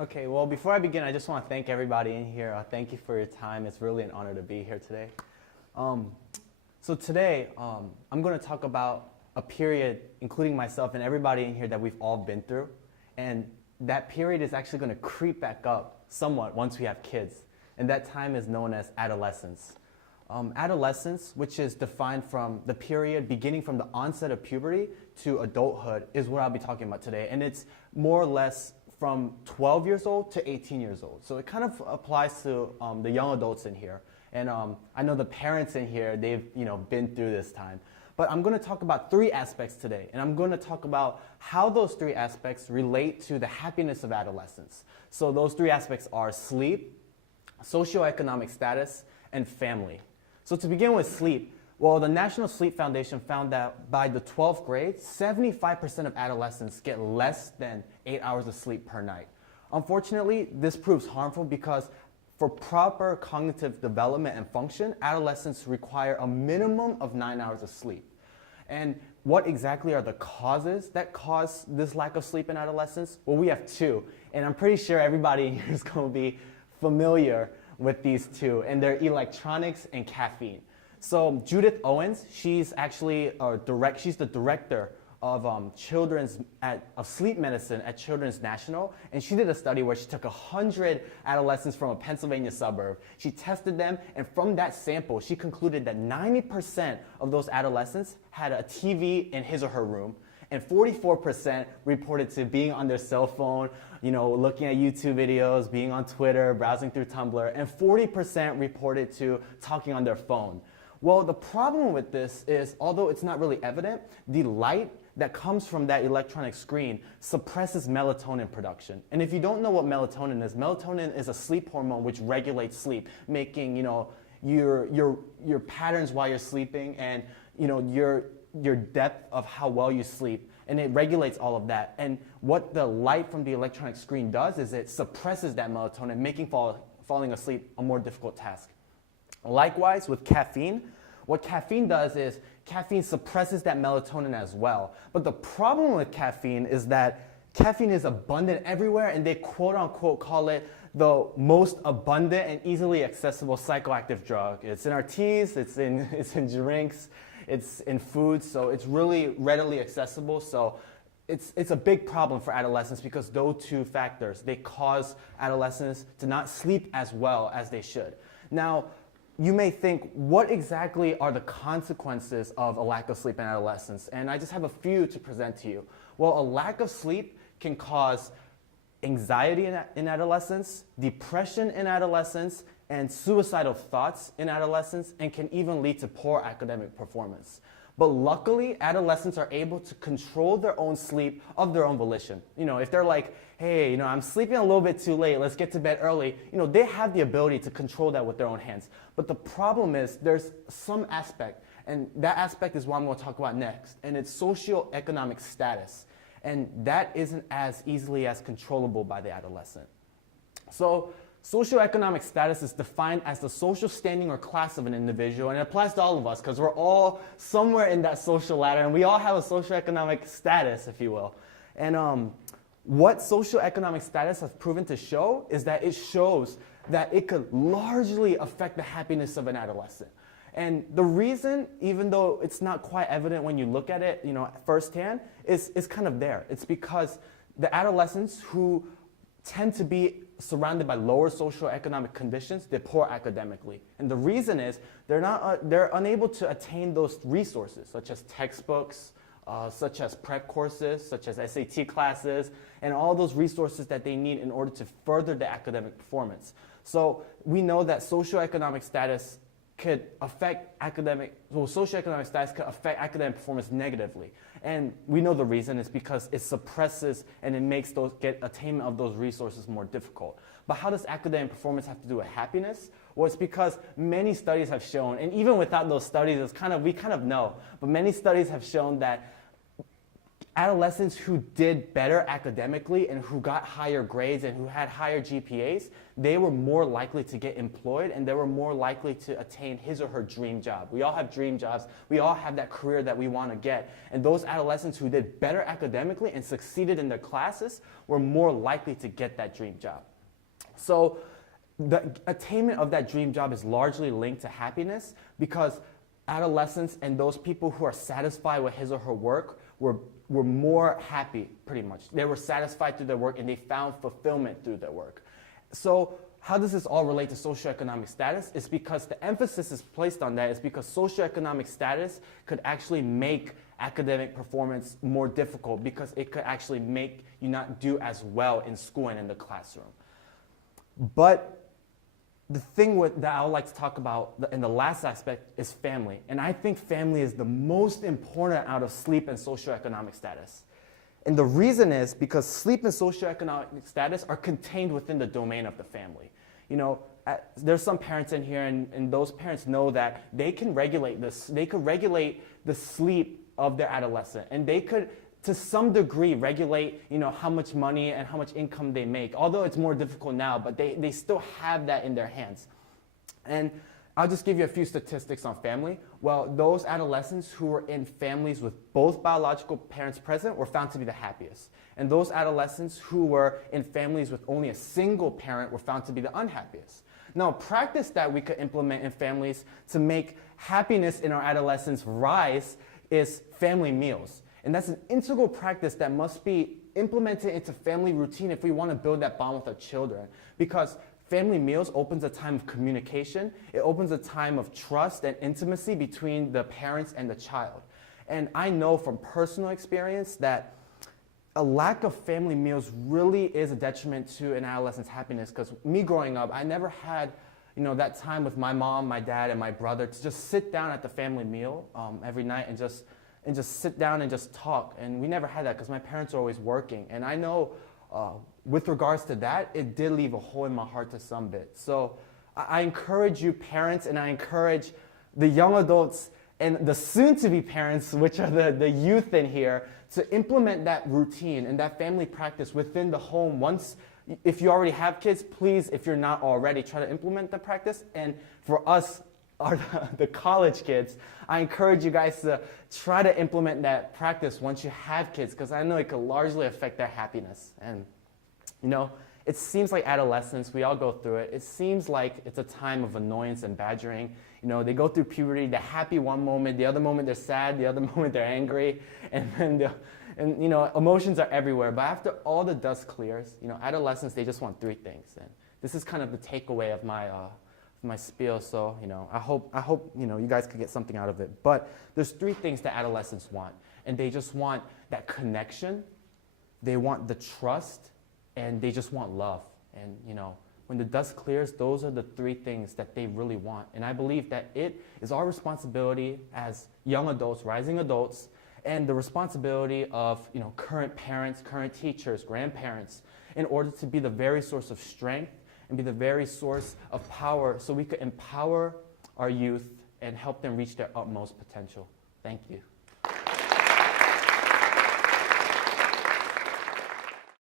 Okay, well, before I begin, I just want to thank everybody in here. Thank you for your time. It's really an honor to be here today. So today, I'm going to talk about a period, including myself and everybody in here, that we've all been through. And that period is actually going to creep back up somewhat once we have kids. And that time is known as adolescence. Adolescence, which is defined from the period beginning from the onset of puberty to adulthood, is what I'll be talking about today. And it's more or less from 12 years old to 18 years old. So it kind of applies to the young adults in here. And I know the parents in here, they've been through this time. But I'm going to talk about three aspects today. And I'm going to talk about how those three aspects relate to the happiness of adolescence. So those three aspects are sleep, socioeconomic status, and family. So to begin with sleep, well, the National Sleep Foundation found that by the 12th grade, 75% of adolescents get less than 8 hours of sleep per night. Unfortunately, this proves harmful because for proper cognitive development and function, adolescents require a minimum of 9 hours of sleep. And what exactly are the causes that cause this lack of sleep in adolescence? Well, we have two, and I'm pretty sure everybody here is going to be familiar with these two, and they're electronics and caffeine. So Judith Owens, she's actually she's the director of sleep medicine at Children's National, and she did a study where she took 100 adolescents from a Pennsylvania suburb. She tested them, and from that sample, she concluded that 90% of those adolescents had a TV in his or her room, and 44% reported to being on their cell phone, looking at YouTube videos, being on Twitter, browsing through Tumblr, and 40% reported to talking on their phone. Well, the problem with this is, although it's not really evident, the light that comes from that electronic screen suppresses melatonin production. And if you don't know what melatonin is a sleep hormone which regulates sleep, making your patterns while you're sleeping and your depth of how well you sleep, and it regulates all of that. And what the light from the electronic screen does is it suppresses that melatonin, making falling asleep a more difficult task. Likewise, with caffeine, what caffeine does is caffeine suppresses that melatonin as well. But the problem with caffeine is that caffeine is abundant everywhere, and they quote-unquote call it the most abundant and easily accessible psychoactive drug. It's in our teas, it's in drinks, it's in food, so it's really readily accessible. So it's a big problem for adolescents because those two factors, they cause adolescents to not sleep as well as they should. Now, you may think, what exactly are the consequences of a lack of sleep in adolescence? And I just have a few to present to you. Well, a lack of sleep can cause anxiety in adolescence, depression in adolescence, and suicidal thoughts in adolescence, and can even lead to poor academic performance. But luckily, adolescents are able to control their own sleep of their own volition. If they're like, hey, I'm sleeping a little bit too late, let's get to bed early, they have the ability to control that with their own hands. But the problem is there's some aspect, and that aspect is what I'm going to talk about next, and it's socioeconomic status. And that isn't as easily as controllable by the adolescent. So socioeconomic status is defined as the social standing or class of an individual, and it applies to all of us because we're all somewhere in that social ladder, and we all have a socioeconomic status, if you will. And what socioeconomic status has proven to show is that it shows that it could largely affect the happiness of an adolescent. And the reason, even though it's not quite evident when you look at it, firsthand, is kind of there. It's because the adolescents who tend to be surrounded by lower socioeconomic conditions, they're poor academically. And the reason is they're unable to attain those resources, such as textbooks, such as prep courses, such as SAT classes, and all those resources that they need in order to further their academic performance. So we know that socioeconomic status could affect socioeconomic status could affect academic performance negatively. And we know the reason is because it suppresses and it makes attainment of those resources more difficult. But how does academic performance have to do with happiness? Well, it's because many studies have shown, and even without those studies, we kind of know, but many studies have shown that adolescents who did better academically and who got higher grades and who had higher GPAs, they were more likely to get employed and they were more likely to attain his or her dream job. We all have dream jobs. We all have that career that we want to get. And those adolescents who did better academically and succeeded in their classes were more likely to get that dream job. So the attainment of that dream job is largely linked to happiness because adolescents and those people who are satisfied with his or her work were more happy, pretty much. They were satisfied through their work and they found fulfillment through their work. So how does this all relate to socioeconomic status? It's because the emphasis is placed on that. It's because socioeconomic status could actually make academic performance more difficult because it could actually make you not do as well in school and in the classroom. But the thing that I would like to talk about in the last aspect is family. And I think family is the most important out of sleep and socioeconomic status. And the reason is because sleep and socioeconomic status are contained within the domain of the family. You know, there's some parents in here and those parents know that they can regulate this. They could regulate the sleep of their adolescent and they could to some degree regulate, you know, how much money and how much income they make. Although it's more difficult now, but they still have that in their hands. And I'll just give you a few statistics on family. Well, those adolescents who were in families with both biological parents present were found to be the happiest. And those adolescents who were in families with only a single parent were found to be the unhappiest. Now, a practice that we could implement in families to make happiness in our adolescents rise is family meals. And that's an integral practice that must be implemented into family routine if we want to build that bond with our children. Because family meals opens a time of communication. It opens a time of trust and intimacy between the parents and the child. And I know from personal experience that a lack of family meals really is a detriment to an adolescent's happiness. Because me growing up, I never had that time with my mom, my dad, and my brother to just sit down at the family meal every night and just sit down and just talk. And we never had that because my parents are always working. And I know with regards to that, it did leave a hole in my heart to some bit. So I encourage you parents and I encourage the young adults and the soon-to-be parents, which are the youth in here, to implement that routine and that family practice within the home. If you already have kids, please, if you're not already, try to implement the practice. And for us, the college kids, I encourage you guys to try to implement that practice once you have kids, because I know it could largely affect their happiness. And, it seems like adolescence, we all go through it. It seems like it's a time of annoyance and badgering. They go through puberty, they're happy one moment, the other moment they're sad, the other moment they're angry, and then emotions are everywhere. But after all the dust clears, adolescents, they just want three things. And this is kind of the takeaway of my spiel, so I hope you guys could get something out of it. But there's three things that adolescents want, and they just want that connection, they want the trust, and they just want love. And when the dust clears, those are the three things that they really want. And I believe that it is our responsibility as young adults, rising adults, and the responsibility of current parents, current teachers, grandparents, in order to be the very source of strength and be the very source of power so we could empower our youth and help them reach their utmost potential. Thank you.